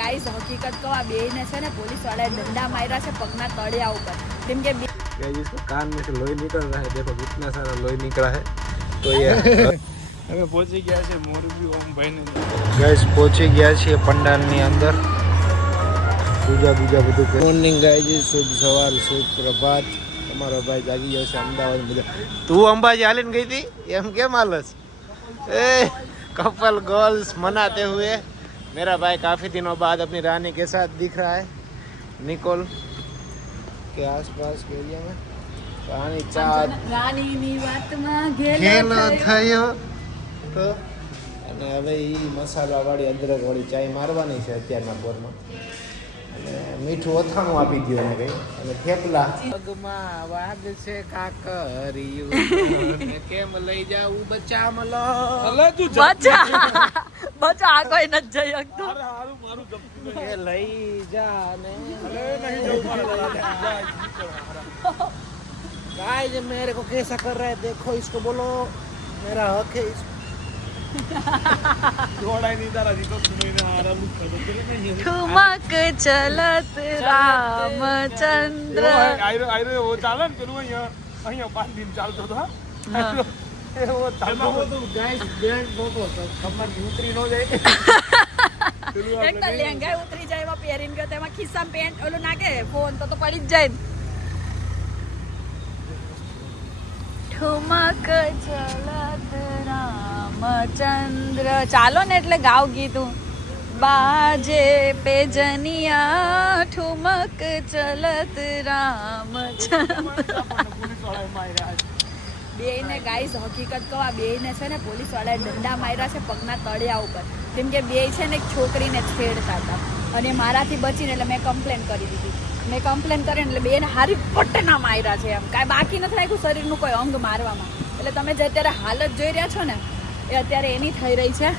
Guys હકીકત કહું આ બેયને છે ને પોલીસ વાળાએ દંડા માર્યા છે પગના તળિયા ઉપર કેમ કે गाइस इसको कान में से लोही निकल रहा है, देखो कितना सारा लोही निकला है। तो ये हमें पहुंची गया છે મોરબી ઓમ ભાઈ ને ગાઈસ પહોંચી ગયા છે પંડાલ ની અંદર પૂજા બધું મોર્નિંગ ગાઈસ શુભ સવાર શુભ પ્રભાત તમારો ભાઈ જાગી ગયો છે અમદાવાદ બધા તું અંબાજી હાલીને ગઈ હતી એમ કેમ હાલસ ए कपल गर्ल्स मनाते हुए मेरा भाई काफी दिनों बाद अपनी रानी के साथ दिख रहा है निकोल के आसपास के एरिया में रानी રાણીની વાતમાં ખેલો થયો તો અને હવે ઈ મસાલા વાળી અદરક વાળી ચાય મારવાની છે અત્યારના બોરમાં અને મીઠું ઓથાણું આપી દો એને કઈ અને થેપલા પગમાં વાદ છે કાકરિયું કેમ લઈ જાવું બચામાં લો અલે તું બચા આ કોઈ ન જઈ શકતો હારું મારું ગમતું કે લઈ જા ને અલે નહીં જાઉં गाइस मेरे को कैसा कर रहा है देखो इसको बोलो मेरा हक है इसको थोड़ा नहीं तारा जी तो सुनो ना आराम कर ठुमक चलत रामचंद्र आयरो वो चालन करू અહીંયા 5 दिन ચાલતો હતો वो તાલમાં તો ગાइस બેન્ડ નહોતો ખબર ઉતરી નો જાય એક તો લેંગા ઉતરી જાય એમાં પહેરીને ગયો તેમાં ખિસ્સામાં પેન્ટ ઓલું નાખે ફોન તો પડી જ જાય ठुमक चलत रामचंद्र चालो ने એટલે ગાવ ગીતું बाजे पे जनिया ठुमक चलत रामचंद्र બેયને ગાઈસ હકીકત કહું આ બેયને છે ને પોલીસ વાળાએ દંડા માર્યા છે પગના તળિયા ઉપર કેમ કે બેય છે ને એક છોકરીને છેડતા હતા અને મારાથી બચીને એટલે મેં કમ્પ્લેન કરી દીધી મેં કમ્પ્લેન કરીને એટલે બેને હારી પટ્ટના માર્યા છે એમ કાંઈ બાકી નથી રાખ્યું શરીરનું કોઈ અંગ મારવામાં એટલે તમે જે અત્યારે હાલત જોઈ રહ્યા છો ને એ અત્યારે એની થઈ રહી છે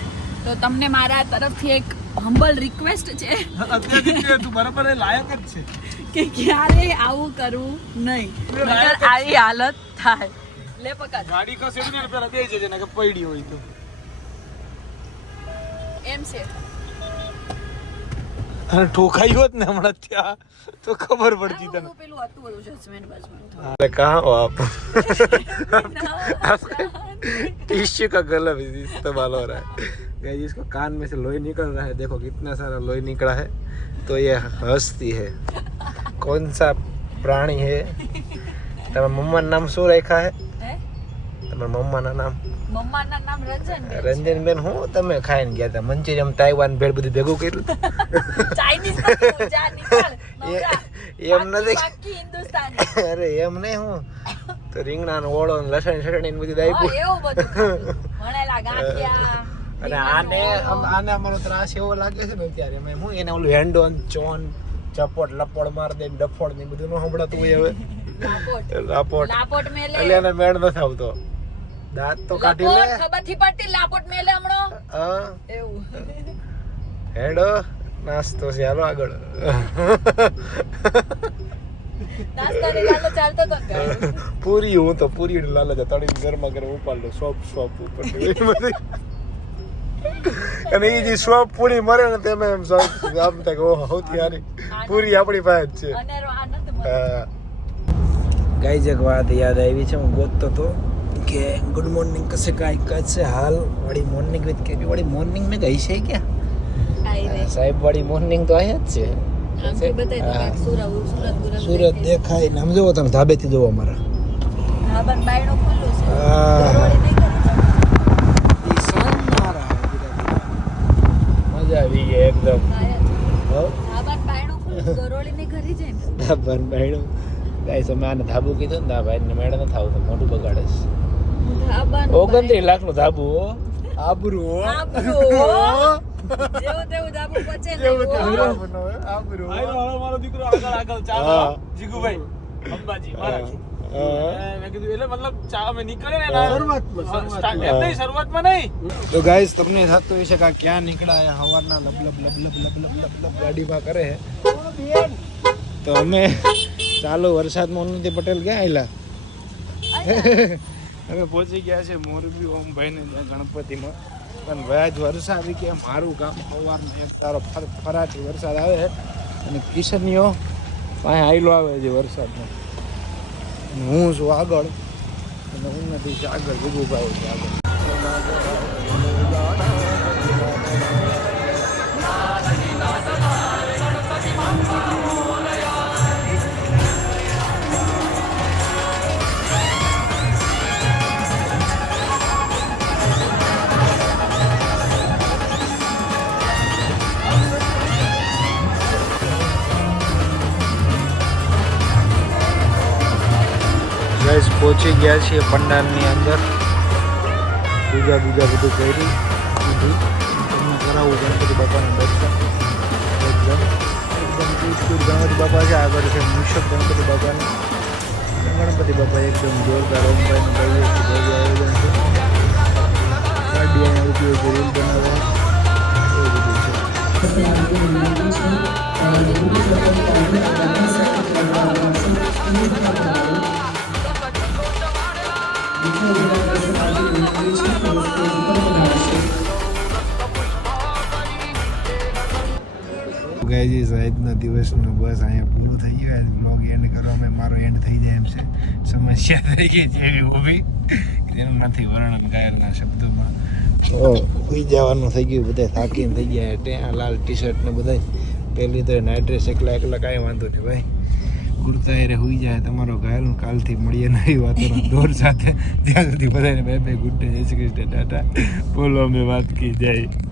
તો તમને મારા તરફથી એક હમ્બલ રિક્વેસ્ટ છે અત્યારે તું બરાબર લાયક જ છે કે ક્યારે આવું કરવું નહીં નકર આવી હાલત થાય લે પકડ ગાડી કસેડી ને પેલા બેસી જજે ને કે પડી હોય તો એમ છે અને ઠોકાઈ હોત ને હમણાં ત્યાં તો ખબર પડતી તને પેલું હતું ઓલું જજમેન્ટ બજમેન્ટ अरे कहाँ हो आप टिश्यू का गलत इस्तेमाल हो रहा है गाइस इसको कान में से लोही निकल रहा है देखो कितना सारा लोही निकला है तो ये हंसती है कौन सा प्राणी है તમારા મમ્મા નામ શું રાખ્યા હે તમારા મમ્માના નામ મમ્માના નામ રંજનબેન હું તમે ખાઈને ગયા હતા મંચુરિયમ તાઇવાન ભેળ બધું ભેગું કર્યું ચાઇનીઝ નથી જા નીકળ એમ નથી બાકી હિન્દુસ્તાની અરે એમ નહીં હું તો રીંગણાનો ઓળો ને લસણ ચટણી બધું દાઈપું એવું બધું ભણેલા ગાંઠિયા અને આને અમારો ત્રાસ એવો લાગે છે ને અત્યારે મેં હું એને ઓલું હેન્ડોન ચોન ચપોટ લપોડ માર દે ડફોડ ને બધું ન સંભળાતું હોય હવે લાપોટ મેલે એટલે એને મેળ ન આવતો દાંત તો કાઢી લે ખબર થી પડતી લાપોટ મેલે હમણો હા એવું હેડો નાસ્તો છે હાલો આગળ નાસ્તાની લાલો ચાલતો તો પૂરી હું તો પૂરી લાલો તળીને ગરમા ગરમ ઉપાડ લો સોપ ઉપર અને એ જે સોપ પૂરી મરે ને તેમ એમ આમ થાય ઓહો સૌથી સારી પૂરી આપણી પાસે જ છે હા ગાઈસ એક વાત યાદ આવી છે હું ગોતતો તો કે ગુડ મોર્નિંગ કસે છે હાલ વાળી મોર્નિંગ વિથ કેવી વાળી મોર્નિંગ में गई છે क्या સાહેબ વાળી મોર્નિંગ તો આયા જ છે સુરત દેખાય ને આમ જોવો તમે ધાબેથી જોવો અમારા ધાબા બાયણો ખુલ્લું છે મજા આવી ગઈ એકદમ ધાબા બાયણો ખુલ્લું ગરોળીને ઘરે જાય ધાબા બાયણો ગાઈસ અમે આને ધાબુ કીધું ને ભાઈ ને મેળ ન થાવ તો મોઢું બગાડે છે 29 લાખ નું ધાબુ આબરૂ જેવું તેવું ધાબુ પચે ને આબરૂ મારો દીકરો આગળ ચાલો જીગુભાઈ અંબાજી મારા મેં કીધું એટલે મતલબ અમે નીકળે ને શરૂઆતમાં નહીં તો ગાઈસ તમને થતું હશે કે ક્યાં નીકળ્યા હવારના લબ ગાડીમાં કરે તો અમે ચાલો વરસાદમાં ઉન્નતિ પટેલ ક્યાં આવેલા અમે પહોંચી ગયા છે મોરબી ઓમ ભાઈ ને ગણપતિમાં પણ ભાઈ આજ વરસાદ કે મારું કામ સવારમાં એક તારો ફરાટી વરસાદ આવે અને કિશનીઓ પાસે આયલો આવે છે વરસાદનો અને હું છું આગળ અને હું નથી આગળ ભૂગુભાઈ છે આગળ ગાઈસ પહોંચી ગયા છીએ પંડાલની અંદર પૂજા બધું કરી દીધું તમને કરાવું ગણપતિ બાપાના દર્શન એકદમ પીસફુલ ગણપતિ બાપા છે આગળ છે મૂષક ગણપતિ બાપાને ગણપતિ બાપા એકદમ જોરદાર ઓમભાઈનું ભવ્ય આયોજન છે ગાડીઓનો ઉપયોગ રીલ બનાવવા એવું બધું ગાઈઝ આજનો દિવસનો બસ અહીંયા પૂરો થઈ ગયો બ્લોગ એન્ડ કરવામાં મારો એન્ડ થઈ જાય એમ છે સમસ્યા થઈ ગઈ છે એવી ઊભી તેનું નથી વર્ણન ગાયેલા શબ્દોમાં તો સુઈ જવાનું થઈ ગયું બધા થાકીને થઈ ગયા ત્યાં લાલ ટી શર્ટ ને બધા પહેલી તો નાઇટ ડ્રેસ એકલા કાંઈ વાંધો નહીં ભાઈ કુર્તા એ સુઈ જાય તમારો ઘાયલ કાલથી મળીએ નવી વાતોનો દોર સાથે ત્યાં સુધી બધાને બે ગુડ ડે જય શ્રી કૃષ્ણ ટાટા બોલો અમે વાત કી જાય